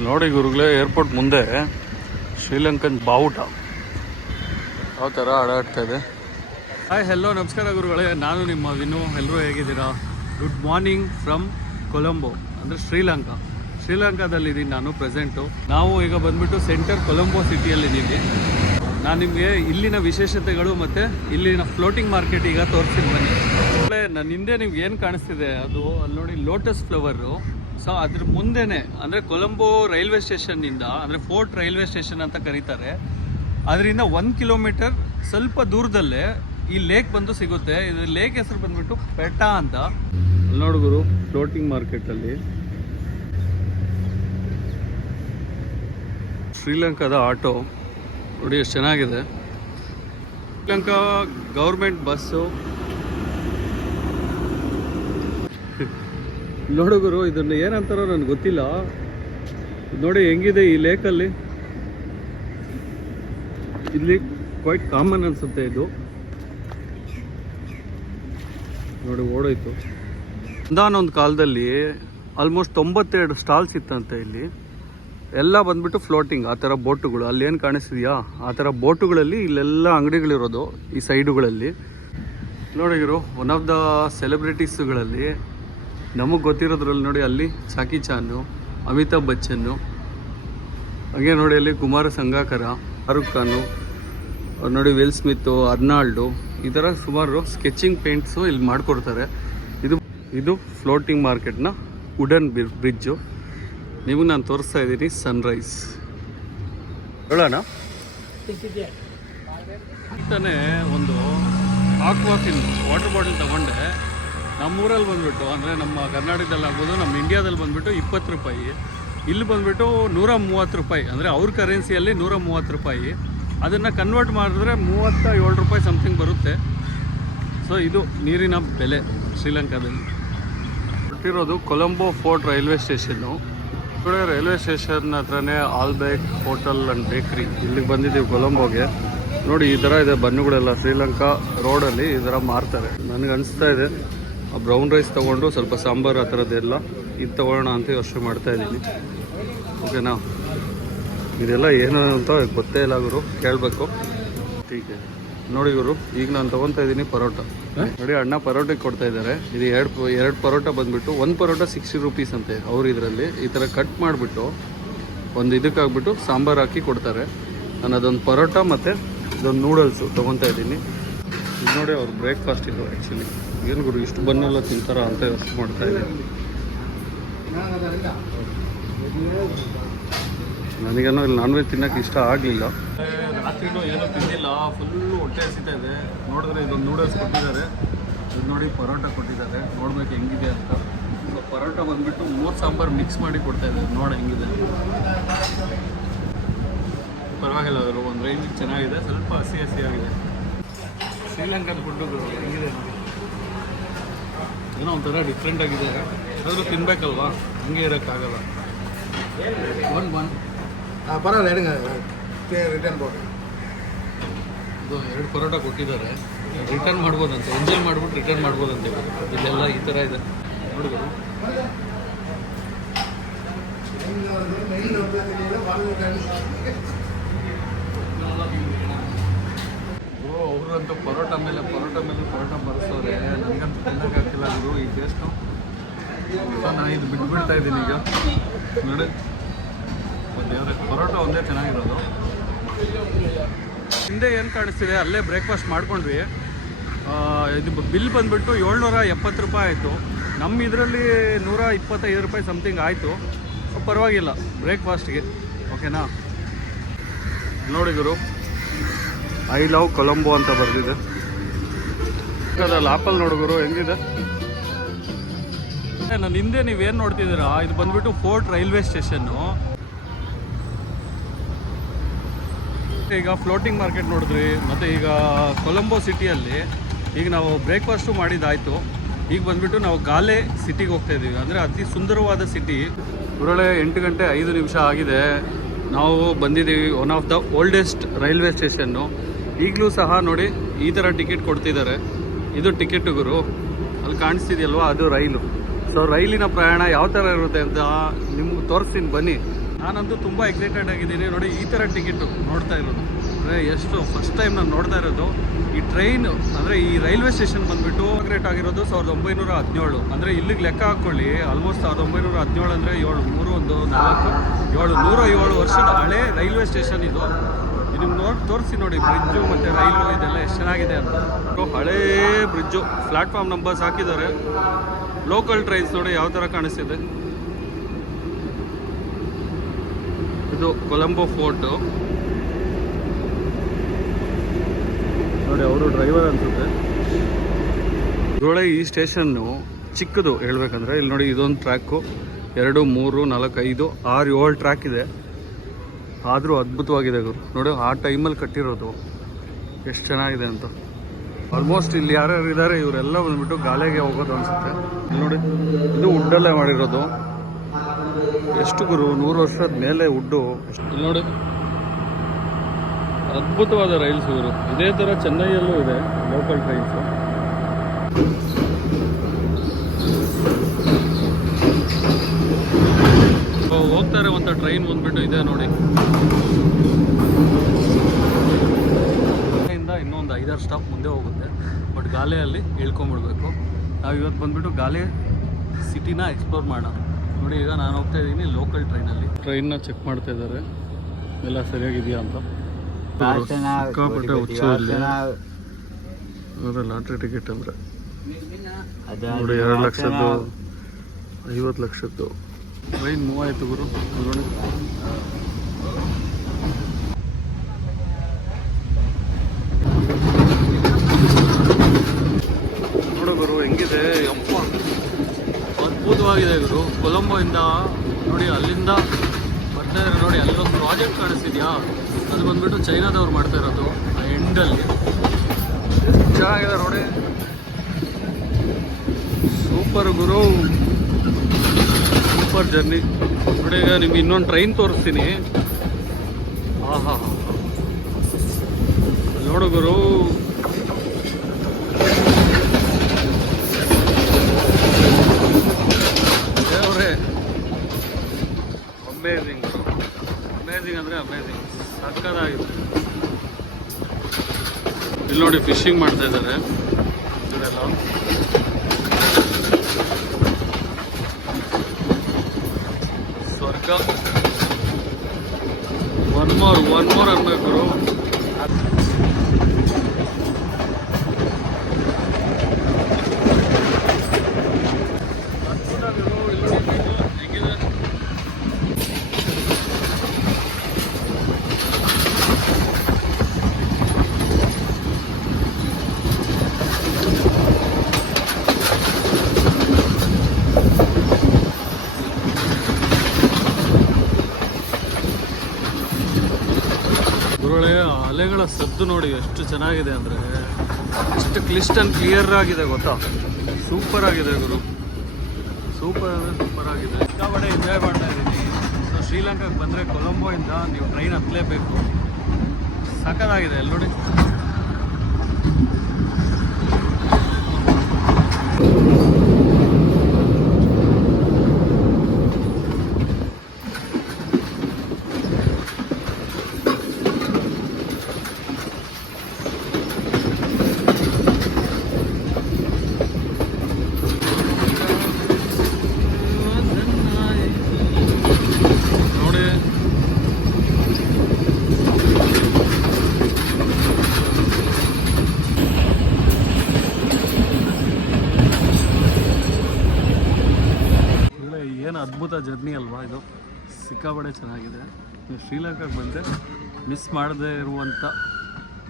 ನೋಡಿ ಗುರುಗಳೇ, ಏರ್ಪೋರ್ಟ್ ಮುಂದೆ ಶ್ರೀಲಂಕನ್ ಬಾವುಟ ಯಾವ ಥರ ಆಡಾಡ್ತಾ ಇದೆ. ಹಾಯ್ ಹೆಲೋ ನಮಸ್ಕಾರ ಗುರುಗಳೇ, ನಾನು ನಿಮ್ಮ ವಿನು. ಎಲ್ಲರೂ ಹೇಗಿದ್ದೀರಾ? ಗುಡ್ ಮಾರ್ನಿಂಗ್ ಫ್ರಮ್ ಕೊಲಂಬೋ, ಅಂದರೆ ಶ್ರೀಲಂಕಾದಲ್ಲಿದ್ದೀನಿ ನಾನು ಪ್ರೆಸೆಂಟು. ನಾವು ಈಗ ಬಂದ್ಬಿಟ್ಟು ಸೆಂಟರ್ ಕೊಲಂಬೋ ಸಿಟಿಯಲ್ಲಿದ್ದೀವಿ. ನಾನು ನಿಮಗೆ ಇಲ್ಲಿನ ವಿಶೇಷತೆಗಳು ಮತ್ತು ಇಲ್ಲಿನ ಫ್ಲೋಟಿಂಗ್ ಮಾರ್ಕೆಟ್ ಈಗ ತೋರಿಸ್ತೀನಿ ಬನ್ನಿ. ನನ್ನ ಹಿಂದೆ ನಿಮ್ಗೆ ಏನು ಕಾಣಿಸ್ತಿದೆ ಅದು ಅಲ್ಲಿ ನೋಡಿ, ಲೋಟಸ್ ಫ್ಲವರು. ಸೊ ಅದ್ರ ಮುಂದೆನೆ ಅಂದರೆ ಕೊಲಂಬೋ ರೈಲ್ವೆ ಸ್ಟೇಷನ್ನಿಂದ, ಅಂದರೆ ಫೋರ್ಟ್ ರೈಲ್ವೆ ಸ್ಟೇಷನ್ ಅಂತ ಕರೀತಾರೆ, ಅದರಿಂದ 1 ಕಿಲೋಮೀಟರ್ ಸ್ವಲ್ಪ ದೂರದಲ್ಲೇ ಈ ಲೇಕ್ ಬಂದು ಸಿಗುತ್ತೆ. ಇದು ಲೇಕ್ ಹೆಸರು ಬಂದ್ಬಿಟ್ಟು ಪೆಟಾ ಅಂತ. ನೋಡುಗರು, ಫ್ಲೋಟಿಂಗ್ ಮಾರ್ಕೆಟಲ್ಲಿ ಶ್ರೀಲಂಕಾದ ಆಟೋ ನೋಡಿ ಎಷ್ಟು ಚೆನ್ನಾಗಿದೆ. Sri Lanka government bus. ನೋಡುಗರು, ಇದನ್ನು ಏನಂತಾರೋ ನನಗೆ ಗೊತ್ತಿಲ್ಲ. ನೋಡಿ ಹೆಂಗಿದೆ ಈ ಲೇಕಲ್ಲಿ. ಇಲ್ಲಿ ಕ್ವೈಟ್ ಕಾಮನ್ ಅನಿಸುತ್ತೆ ಇದು. ನೋಡಿ ಓಡೋಯ್ತು. ಒಂದಾನೊಂದು ಕಾಲದಲ್ಲಿ ಆಲ್ಮೋಸ್ಟ್ 92 ಸ್ಟಾಲ್ಸ್ ಇತ್ತಂತೆ ಇಲ್ಲಿ. ಎಲ್ಲ ಬಂದ್ಬಿಟ್ಟು ಫ್ಲೋಟಿಂಗ್, ಆ ಥರ ಬೋಟುಗಳು. ಅಲ್ಲಿ ಏನು ಕಾಣಿಸ್ತಿದೆಯಾ ಆ ಥರ ಬೋಟುಗಳಲ್ಲಿ ಇಲ್ಲೆಲ್ಲ ಅಂಗಡಿಗಳಿರೋದು ಈ ಸೈಡುಗಳಲ್ಲಿ. ನೋಡಿದ್ರು ಒನ್ ಆಫ್ ದ ಸೆಲೆಬ್ರಿಟೀಸ್ಗಳಲ್ಲಿ ನಮಗೆ ಗೊತ್ತಿರೋದ್ರಲ್ಲಿ ನೋಡಿ, ಅಲ್ಲಿ ಚಾಕಿ ಚಾನು, ಅಮಿತಾಬ್ ಬಚ್ಚನ್ನು, ಹಾಗೆ ನೋಡಿ ಅಲ್ಲಿ ಕುಮಾರ ಸಂಗಕರ, ಶಾರುಖ್ ಖಾನು, ನೋಡಿ ವಿಲ್ ಸ್ಮಿತ್ತು, ಅರ್ನಾಲ್ಡು, ಈ ಥರ ಸುಮಾರು ಸ್ಕೆಚಿಂಗ್ ಪೇಂಟ್ಸು ಇಲ್ಲಿ ಮಾಡಿಕೊಡ್ತಾರೆ. ಇದು ಫ್ಲೋಟಿಂಗ್ ಮಾರ್ಕೆಟ್ನ ವುಡನ್ ಬ್ರಿಡ್ಜು. ನಿಮಗೆ ನಾನು ತೋರಿಸ್ತಾ ಇದ್ದೀನಿ ಸನ್ರೈಸ್. ಹೇಳೋಣ ಅಂತಾನೆ ಒಂದು ಆಕ್ವಾಫಿನ್ ವಾಟರ್ ಬಾಟಲ್ ತಗೊಂಡೆ. ನಮ್ಮೂರಲ್ಲಿ ಬಂದುಬಿಟ್ಟು, ಅಂದರೆ ನಮ್ಮ ಕರ್ನಾಟಕದಲ್ಲಿ ಆಗ್ಬೋದು, ನಮ್ಮ ಇಂಡಿಯಾದಲ್ಲಿ ಬಂದುಬಿಟ್ಟು 20 ರೂಪಾಯಿ. ಇಲ್ಲಿ ಬಂದುಬಿಟ್ಟು 130 ರೂಪಾಯಿ, ಅಂದರೆ ಅವ್ರ ಕರೆನ್ಸಿಯಲ್ಲಿ 130 ರೂಪಾಯಿ. ಅದನ್ನು ಕನ್ವರ್ಟ್ ಮಾಡಿದ್ರೆ 37 ರೂಪಾಯಿ ಸಮಥಿಂಗ್ ಬರುತ್ತೆ. ಸೊ ಇದು ನೀರಿನ ಬೆಲೆ ಶ್ರೀಲಂಕಾದಲ್ಲಿ. ಕೊಟ್ಟಿರೋದು Colombo fort railway station. Railway station ಹತ್ರನೇ ಆಲ್ಬೇಕ್ ಹೋಟೆಲ್ ಆ್ಯಂಡ್ ಬೇಕ್ರಿ. ಇಲ್ಲಿಗೆ ಬಂದಿದ್ದೀವಿ ಕೊಲಂಬೋಗೆ. ನೋಡಿ ಈ ಥರ ಇದೆ ಬನ್ನುಗಳೆಲ್ಲ. ಶ್ರೀಲಂಕಾ ರೋಡಲ್ಲಿ ಈ ಥರ ಮಾರ್ತಾರೆ. ನನಗೆ ಅನಿಸ್ತಾ ಇದೆ ಆ ಬ್ರೌನ್ ರೈಸ್ ತೊಗೊಂಡು ಸ್ವಲ್ಪ ಸಾಂಬಾರು ಆ ಥರದ್ದೆಲ್ಲ ಇದು ತೊಗೊಳ್ಳೋಣ ಅಂತ ಯೋಚನೆ ಮಾಡ್ತಾಯಿದ್ದೀನಿ. ಓಕೆನಾ? ಇದೆಲ್ಲ ಏನು ಅಂತ ಗೊತ್ತೇ ಇಲ್ಲ ಗುರು, ಕೇಳಬೇಕು. ಟೀಕೆ ನೋಡಿ ಗುರು, ಈಗ ನಾನು ತೊಗೊತಾ ಇದ್ದೀನಿ ಪರೋಟ. ನೋಡಿ ಅಣ್ಣ ಪರೋಟಕ್ಕೆ ಕೊಡ್ತಾ ಇದ್ದಾರೆ. ಇದು ಎರಡು ಪರೋಟ ಬಂದುಬಿಟ್ಟು, ಒಂದು ಪರೋಟ 60 ರೂಪೀಸ್ ಅಂತೆ. ಅವ್ರು ಇದರಲ್ಲಿ ಈ ಥರ ಕಟ್ ಮಾಡಿಬಿಟ್ಟು ಒಂದು ಇದಕ್ಕಾಗ್ಬಿಟ್ಟು ಸಾಂಬಾರು ಹಾಕಿ ಕೊಡ್ತಾರೆ. ನಾನು ಅದೊಂದು ಪರೋಟ ಮತ್ತು ಇದೊಂದು ನೂಡಲ್ಸು ತೊಗೊತಾ ಇದ್ದೀನಿ. ಇದು ನೋಡಿ ಅವ್ರು ಬ್ರೇಕ್ಫಾಸ್ಟ್ ಇದು ಆ್ಯಕ್ಚುಲಿ. ಏನು ಗುರು ಇಷ್ಟು ಬನ್ನೆಲ್ಲ ತಿಂತಾರ ಅಂತ ಯೋಚನೆ ಮಾಡ್ತಾ ಇದ್ದೀನಿ. ನನಗೇನೋ ಇಲ್ಲಿ ನಾನ್ ವೆಜ್ ತಿನ್ನೋಕ್ಕೆ ಇಷ್ಟ ಆಗಲಿಲ್ಲ. ರಾತ್ರಿನೂ ಏನೂ ತಿಂದಿಲ್ಲ, ಫುಲ್ಲು ಹೊಟ್ಟೆ ಹಸಿತಾ ಇದೆ. ನೋಡಿದ್ರೆ ಇದೊಂದು ನೂಡಲ್ಸ್ ಕೊಟ್ಟಿದ್ದಾರೆ, ಇದು ನೋಡಿ ಪರೋಟ ಕೊಟ್ಟಿದ್ದಾರೆ. ನೋಡ್ಬೇಕು ಹೆಂಗಿದೆ ಅಂತ. ಪರೋಟ ಬಂದುಬಿಟ್ಟು 3 ಸಾಂಬಾರು ಮಿಕ್ಸ್ ಮಾಡಿ ಕೊಡ್ತಾಯಿದ್ದಾರೆ. ನೋಡಿ ಹೆಂಗಿದೆ, ಪರವಾಗಿಲ್ಲ. ಅವರು ಒಂದು ರೇಂಜಿಗೆ ಚೆನ್ನಾಗಿದೆ, ಸ್ವಲ್ಪ ಹಸಿ ಆಗಿದೆ. ಶ್ರೀಲಂಕಾದ ಫುಡ್ಡುಗಳು ಹೆಂಗಿದೆ ನೋಡಿ, ಏನೋ ಒಂಥರ ಡಿಫ್ರೆಂಟ್ ಆಗಿದೆ. ಆದರೂ ತಿನ್ಬೇಕಲ್ವಾ, ಹಂಗೆ ಇರೋಕ್ಕಾಗಲ್ಲ. ಪರವಾಗಿಲ್ಲ, ರಿಟರ್ನ್ ಬೋರ್ಡ್ ಇದು 2 ಪರೋಟ ಕೊಟ್ಟಿದ್ದಾರೆ. ರಿಟರ್ನ್ ಮಾಡ್ಬೋದಂತೆ, ಎಂಜಾಯ್ ಮಾಡ್ಬಿಟ್ಟು ರಿಟರ್ನ್ ಮಾಡ್ಬೋದಂತೆ. ಇಲ್ಲೆಲ್ಲ ಈ ಥರ ಇದೆ ನೋಡಿದ್ರು. ಅವರಂತೂ ಪರೋಟ ಮೇಲೆ ಪರೋಟ ಬರೆಸೋರೆ. ನನಗಂತೂ ತಿನ್ನೋಕ್ಕಾಗ್ತಿಲ್ಲ ಅವರು ಈ ಟೇಸ್ಟು. ಸೊ ನಾನು ಇದು ಬಿಟ್ಬಿಡ್ತಾ ಇದ್ದೀನಿ ಈಗ. ನೋಡಿ ಪರೋಟ ಒಂದೇ ಚೆನ್ನಾಗಿರೋದು. ಹಿಂದೆ ಏನು ಕಾಣಿಸ್ತಿದೆ ಅಲ್ಲೇ ಬ್ರೇಕ್ಫಾಸ್ಟ್ ಮಾಡ್ಕೊಂಡ್ವಿ. ಇದು ಬಿಲ್ ಬಂದುಬಿಟ್ಟು 770 ರೂಪಾಯಿ ಆಯಿತು. ನಮ್ಮ ಇದರಲ್ಲಿ 125 ರೂಪಾಯಿ ಸಮಥಿಂಗ್ ಆಯಿತು. ಪರವಾಗಿಲ್ಲ ಬ್ರೇಕ್ಫಾಸ್ಟ್ಗೆ. ಓಕೆನಾ? ನೋಡಿದರು ಐ ಲವ್ ಕೊಲಂಬೋ ಅಂತ ಬರೆದಿದೆ. ಅದ್ರಲ್ಲಿ ಆಪಲ್ ನೋಡಿದ್ರು ಹೆಂಗಿದೆ. ನನ್ನ ಹಿಂದೆ ನೀವೇನು ನೋಡ್ತಿದ್ದೀರಾ, ಇದು ಬಂದುಬಿಟ್ಟು ಫೋರ್ಟ್ ರೈಲ್ವೆ ಸ್ಟೇಷನ್ನು. ಈಗ ಫ್ಲೋಟಿಂಗ್ ಮಾರ್ಕೆಟ್ ನೋಡಿದ್ರಿ, ಮತ್ತು ಈಗ ಕೊಲಂಬೋ ಸಿಟಿಯಲ್ಲಿ ಈಗ ನಾವು ಬ್ರೇಕ್ಫಾಸ್ಟು ಮಾಡಿದ್ದಾಯಿತು. ಈಗ ಬಂದುಬಿಟ್ಟು ನಾವು ಗಾಲೆ ಸಿಟಿಗೆ ಹೋಗ್ತಾ ಇದ್ದೀವಿ, ಅಂದರೆ ಅತಿ ಸುಂದರವಾದ ಸಿಟಿ. ಉರುಳೆ 8 ಗಂಟೆ 5 ನಿಮಿಷ ಆಗಿದೆ. ನಾವು ಬಂದಿದ್ದೀವಿ one of the oldest railway station. ಈಗಲೂ ಸಹ ನೋಡಿ ಈ ಥರ ಟಿಕೆಟ್ ಕೊಡ್ತಿದ್ದಾರೆ. ಇದು ಟಿಕೆಟುಗಳು ಅಲ್ಲಿ ಕಾಣಿಸ್ತಿದೆಯಲ್ವ, ಅದು ರೈಲು. ಸೊ ರೈಲಿನ ಪ್ರಯಾಣ ಯಾವ ಥರ ಇರುತ್ತೆ ಅಂತ ನಿಮ್ಗೆ ತೋರಿಸ್ತೀನಿ ಬನ್ನಿ. ನಾನಂತೂ ತುಂಬ ಎಕ್ಸೈಟೆಡ್ ಆಗಿದ್ದೀನಿ. ನೋಡಿ ಈ ಥರ ಟಿಕೆಟು ನೋಡ್ತಾ ಇರೋದು ಅಂದರೆ ಎಷ್ಟು ಫಸ್ಟ್ ಟೈಮ್ ನಾನು ನೋಡ್ತಾ ಇರೋದು. ಈ ಟ್ರೈನ್ ಅಂದರೆ ಈ ರೈಲ್ವೆ ಸ್ಟೇಷನ್ ಬಂದುಬಿಟ್ಟು ಇನಾಗ್ರೇಟ್ ಆಗಿರೋದು 1917. ಅಂದರೆ ಇಲ್ಲಿಗೆ ಲೆಕ್ಕ ಹಾಕ್ಕೊಳ್ಳಿ, ಆಲ್ಮೋಸ್ಟ್ 1917 ಅಂದರೆ 7 3 1 4 7 107 ವರ್ಷದ ಹಳೆ ರೈಲ್ವೆ ಸ್ಟೇಷನ್ ಇದು. ನಿಮ್ಗೆ ತೋರಿಸಿ ನೋಡಿ ಬ್ರಿಡ್ಜು ಮತ್ತು ರೈಲು ಇದೆಲ್ಲ ಎಷ್ಟು ಚೆನ್ನಾಗಿದೆ ಅಂತ. ಹಳೇ ಬ್ರಿಡ್ಜು, ಪ್ಲಾಟ್ಫಾರ್ಮ್ ನಂಬರ್ಸ್ ಹಾಕಿದ್ದಾರೆ. ಲೋಕಲ್ ಟ್ರೈನ್ಸ್ ನೋಡಿ ಯಾವ ಥರ ಕಾಣಿಸ್ತಿದೆ. ಇದು ಕೊಲಂಬೋ ಫೋರ್ಟು ನೋಡಿ, ಅವರು ಡ್ರೈವರ್ ಅನ್ಸುತ್ತೆ. ಇದರೊಳಗೆ ಈ ಸ್ಟೇಷನ್ನು ಚಿಕ್ಕದು ಹೇಳ್ಬೇಕಂದ್ರೆ. ಇಲ್ಲಿ ನೋಡಿ ಇದೊಂದು ಟ್ರ್ಯಾಕು 2 3 4 5 6 7 ಟ್ರ್ಯಾಕ್ ಇದೆ. ಆದರೂ ಅದ್ಭುತವಾಗಿದೆ ಗುರು. ನೋಡಿ ಆ ಟೈಮಲ್ಲಿ ಕಟ್ಟಿರೋದು ಎಷ್ಟು ಚೆನ್ನಾಗಿದೆ ಅಂತ. ಆಲ್ಮೋಸ್ಟ್ ಇಲ್ಲಿ ಯಾರ್ಯಾರು ಇದ್ದಾರೆ ಇವರೆಲ್ಲ ಬಂದ್ಬಿಟ್ಟು ಗಾಲೆಗೆ ಹೋಗೋದು ಅನಿಸುತ್ತೆ. ಇಲ್ಲಿ ನೋಡಿ ಇದು ವುಡ್ಡಲ್ಲೇ ಮಾಡಿರೋದು. ಎಷ್ಟು ಗುರು, 100 ವರ್ಷದ ಮೇಲೆ ವುಡ್ಡು. ಇಲ್ಲಿ ನೋಡಿ ಅದ್ಭುತವಾದ ರೈಲ್ಸ್ ಇವರು. ಇದೇ ಥರ ಚೆನ್ನೈಯಲ್ಲೂ ಇದೆ ಲೋಕಲ್ ಟ್ರೈನ್ಸು. ಹೋಗ್ತಾ ಇರೋವಂಥ ಟ್ರೈನ್ ಬಂದ್ಬಿಟ್ಟು ಇದೆ ನೋಡಿ. ಇನ್ನೊಂದು 5-6 ಸ್ಟಾಪ್ ಮುಂದೆ ಹೋಗುತ್ತೆ. ಬಟ್ ಗಾಲೆಯಲ್ಲಿ ಇಳ್ಕೊಂಬಿಡ್ಬೇಕು. ನಾವು ಇವತ್ತು ಬಂದ್ಬಿಟ್ಟು ಗಾಲೆ ಸಿಟಿನ ಎಕ್ಸ್ಪ್ಲೋರ್ ಮಾಡೋಣ. ನೋಡಿ ಈಗ ನಾನು ಹೋಗ್ತಾ ಇದ್ದೀನಿ ಲೋಕಲ್ ಟ್ರೈನಲ್ಲಿ. ಟ್ರೈನ್ನ ಚೆಕ್ ಮಾಡ್ತಾ ಇದ್ದಾರೆ ಎಲ್ಲ ಸರಿಯಾಗಿದೆಯಾ ಅಂತ. ಸಿಕ್ಕಾಪಟ್ಟೆ ಹುಚ್ಚ ಇಲ್ಲಿ ಲಾಟ್ರಿ ಟಿಕೆಟ್ ಅಂದರೆ ನೋಡಿ 2 ಲಕ್ಷದ್ದು 50 ಲಕ್ಷದ್ದು. ಟ್ರೈನ್ ಮೂವ್ ಆಯಿತು ಗುರು. ನೋಡಿ ನೋಡು ಗುರು ಹೆಂಗಿದೆ. ಅಪ್ಪ ಅದ್ಭುತವಾಗಿದೆ ಗುರು. ಕೊಲಂಬೋಯಿಂದ ನೋಡಿ ಅಲ್ಲಿಂದ ಬರ್ತಾ ಇದ್ದಾರೆ. ನೋಡಿ ಅಲ್ಲೊಂದು ಪ್ರಾಜೆಕ್ಟ್ ಕಾಣಿಸ್ತಿದ್ಯಾ, ಅದು ಬಂದ್ಬಿಟ್ಟು ಚೈನಾದವ್ರು ಮಾಡ್ತಾ ಇರೋದು. ಆ ಎಂಡಲ್ಲಿ ಚೆನ್ನಾಗಿದೆ ನೋಡಿ. ಸೂಪರ್ ಗುರು, ಸೂಪರ್ ಜರ್ನಿ. ನೋಡಿ ಈಗ ನಿಮ್ಗೆ ಇನ್ನೊಂದು ಟ್ರೈನ್ ತೋರಿಸ್ತೀನಿ. ಆಹಾ ನೋಡು ಗುರು, ದೇವ್ರೆ ಅಮೇಝಿಂಗ್ ಗುರು. ಅಮೇಝಿಂಗ್ ಅಂದರೆ ಅಮೇಝಿಂಗ್, ಸಕ್ಕತ್ತಾಗಿದೆ. ಇಲ್ಲಿ ನೋಡಿ ಫಿಶಿಂಗ್ ಮಾಡ್ತಾ ಇದ್ದಾರೆ ಇದೆಲ್ಲ. ಸ್ವರ್ಗ. ಒನ್ ಮೋರ್ ಅನ್ಬೇಕು ಗುರು. ಹೆಂಗಿದೆ ಗುರುಳೆ. ಅಲೆಗಳ ಸದ್ದು ನೋಡಿ ಎಷ್ಟು ಚೆನ್ನಾಗಿದೆ ಅಂದರೆ, ಎಷ್ಟು ಕ್ಲಿಸ್ಟ್ ಆ್ಯಂಡ್ ಕ್ಲಿಯರ್ ಆಗಿದೆ ಗೊತ್ತಾ. ಸೂಪರ್ ಆಗಿದೆ ಗುರು, ಸೂಪರ್ ಅಂದರೆ ಸೂಪರ್ ಆಗಿದೆ. ಸಿಕ್ಕಾಪಟ್ಟೆ ಎಂಜಾಯ್ ಮಾಡ್ತಾ ಇದ್ದೀನಿ. ಸೊ ಶ್ರೀಲಂಕಾಗೆ ಬಂದರೆ ಕೊಲಂಬೋಯಿಂದ ನೀವು ಟ್ರೈನ್ ಹತ್ತಲೇಬೇಕು. ಸಕ್ಕತ್ತಾಗಿದೆ ಅಲ್ಲಿ ನೋಡಿ. ಏನು ಅದ್ಭುತ ಜರ್ನಿ ಅಲ್ವಾ ಇದು. ಸಿಕ್ಕಾಪಟ್ಟೆ ಚೆನ್ನಾಗಿದೆ. ನೀವು ಶ್ರೀಲಂಕಾಗೆ ಬಂದರೆ ಮಿಸ್ ಮಾಡದೇ ಇರುವಂಥ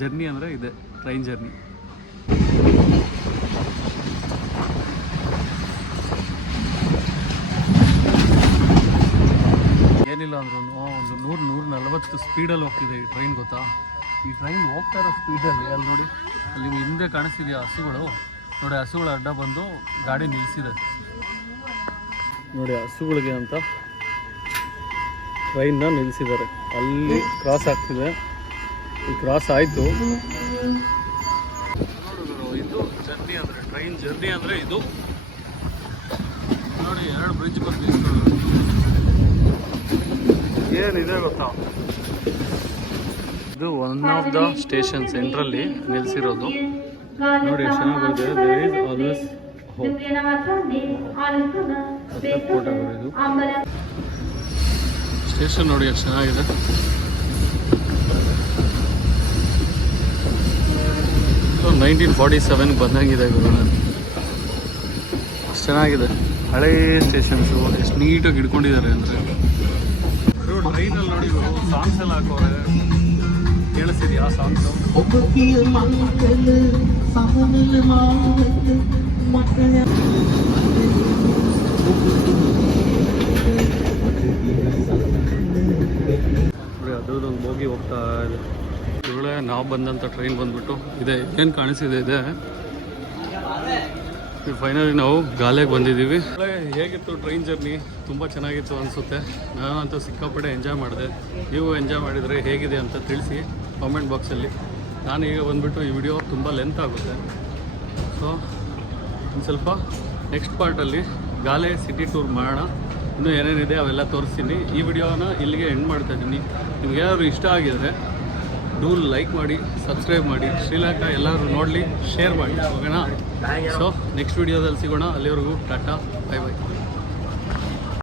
ಜರ್ನಿ ಅಂದರೆ ಇದೆ ಟ್ರೈನ್ ಜರ್ನಿ. ಏನಿಲ್ಲ ಅಂದ್ರೂ ಒಂದು 100-140 ಸ್ಪೀಡಲ್ಲಿ ಹೋಗ್ತಿದೆ ಈ ಟ್ರೈನ್ ಗೊತ್ತಾ. ಈ ಟ್ರೈನ್ ಹೋಗ್ತಾ ಇರೋ ಸ್ಪೀಡಲ್ಲಿ ಅಲ್ಲಿ ನೋಡಿ, ಅಲ್ಲಿ ಹಿಂದೆ ಕಾಣಿಸ್ತಿದೆಯಾ ಹಸುಗಳು. ನೋಡಿ ಹಸುಗಳ ಅಡ್ಡ ಬಂದು ಗಾಡಿ ನಿಲ್ಲಿಸಿದೆ ನೋಡಿ. ಹಸುಗಳಿಗೆ ಅಂತ ಟ್ರೈನ್ನ ನಿಲ್ಲಿಸಿದ್ದಾರೆ. ಅಲ್ಲಿ ಕ್ರಾಸ್ ಆಗ್ತಿದೆ. ಈ ಕ್ರಾಸ್ ಆಯಿತು. ಇದು ಜರ್ನಿ ಅಂದರೆ, ಟ್ರೈನ್ ಜರ್ನಿ ಅಂದರೆ ಇದು ನೋಡಿ. 2 ಬ್ರಿಡ್ಜ್ ಬಂದು ಏನಿದೆ ಗೊತ್ತಾ, ಇದು ಒನ್ ಆಫ್ ದ ಸ್ಟೇಷನ್ ಸೆಂಟ್ರಲ್ಲಿ ನಿಲ್ಲಿಸಿರೋದು. ನೋಡಿ ಎಷ್ಟು ಚೆನ್ನಾಗಿ ಬರುತ್ತೆ. There is always hope. ಇದು ಸ್ಟೇಷನ್ ನೋಡಿ ಎಷ್ಟು ಚೆನ್ನಾಗಿದೆ. 1947 ಬಂದಂಗಿದೆ ಗುರು. ಅಷ್ಟು ಚೆನ್ನಾಗಿದೆ. ಹಳೇ ಸ್ಟೇಷನ್ಸು ಎಷ್ಟು ನೀಟಾಗಿ ಇಟ್ಕೊಂಡಿದ್ದಾರೆ ಅಂದರೆ. ಟ್ರೈನಲ್ಲಿ ನೋಡಿ ಸಾಂಗ್ಸ್ ಎಲ್ಲ ಹಾಕೋರೆ. ಕೇಳಿಸ್ತಿದ್ಯಾ ಸಾಂಗ್ಸು? ಅದು ಒಂದು ಬೋಗಿ ಹೋಗ್ತಾ ಇದೆ. ಇವಳೆ ನಾವು ಬಂದಂಥ ಟ್ರೈನ್ ಬಂದ್ಬಿಟ್ಟು ಇದೆ. ಏನು ಕಾಣಿಸಿದೆ ಇದೆ. ಫೈನಲಿ ನಾವು ಗಾಲೆಗೆ ಬಂದಿದ್ದೀವಿ. ಹೇಗಿತ್ತು ಟ್ರೈನ್ ಜರ್ನಿ? ತುಂಬ ಚೆನ್ನಾಗಿತ್ತು ಅನಿಸುತ್ತೆ. ನಾನಂತೂ ಸಿಕ್ಕಾಪಟ್ಟೆ ಎಂಜಾಯ್ ಮಾಡಿದೆ. ನೀವು ಎಂಜಾಯ್ ಮಾಡಿದರೆ ಹೇಗಿದೆ ಅಂತ ತಿಳಿಸಿ ಕಾಮೆಂಟ್ ಬಾಕ್ಸಲ್ಲಿ. ನಾನು ಈಗ ಬಂದುಬಿಟ್ಟು ಈ ವಿಡಿಯೋ ತುಂಬ ಲೆಂತ್ ಆಗುತ್ತೆ. ಸೊ ಒಂದು ಸ್ವಲ್ಪ ನೆಕ್ಸ್ಟ್ ಪಾರ್ಟಲ್ಲಿ ಗಾಲೆ ಸಿಟಿ ಟೂರ್ ಮಾಡೋಣ. ಇನ್ನೂ ಏನೇನಿದೆ ಅವೆಲ್ಲ ತೋರಿಸ್ತೀನಿ. ಈ ವಿಡಿಯೋನ ಇಲ್ಲಿಗೆ ಎಂಡ್ ಮಾಡ್ತಾಯಿದ್ದೀನಿ. ನಿಮ್ಗೆ ಏನಾದ್ರು ಇಷ್ಟ ಆಗಿದರೆ ಲೈಕ್ ಮಾಡಿ, ಸಬ್ಸ್ಕ್ರೈಬ್ ಮಾಡಿ. ಶ್ರೀಲಂಕಾ ಎಲ್ಲರೂ ನೋಡಲಿ, ಶೇರ್ ಮಾಡಿ. ಓಕೆನಾ? ಸೊ ನೆಕ್ಸ್ಟ್ ವಿಡಿಯೋದಲ್ಲಿ ಸಿಗೋಣ. ಅಲ್ಲಿವರೆಗೂ ಟಾಟಾ, ಬೈ ಬೈ.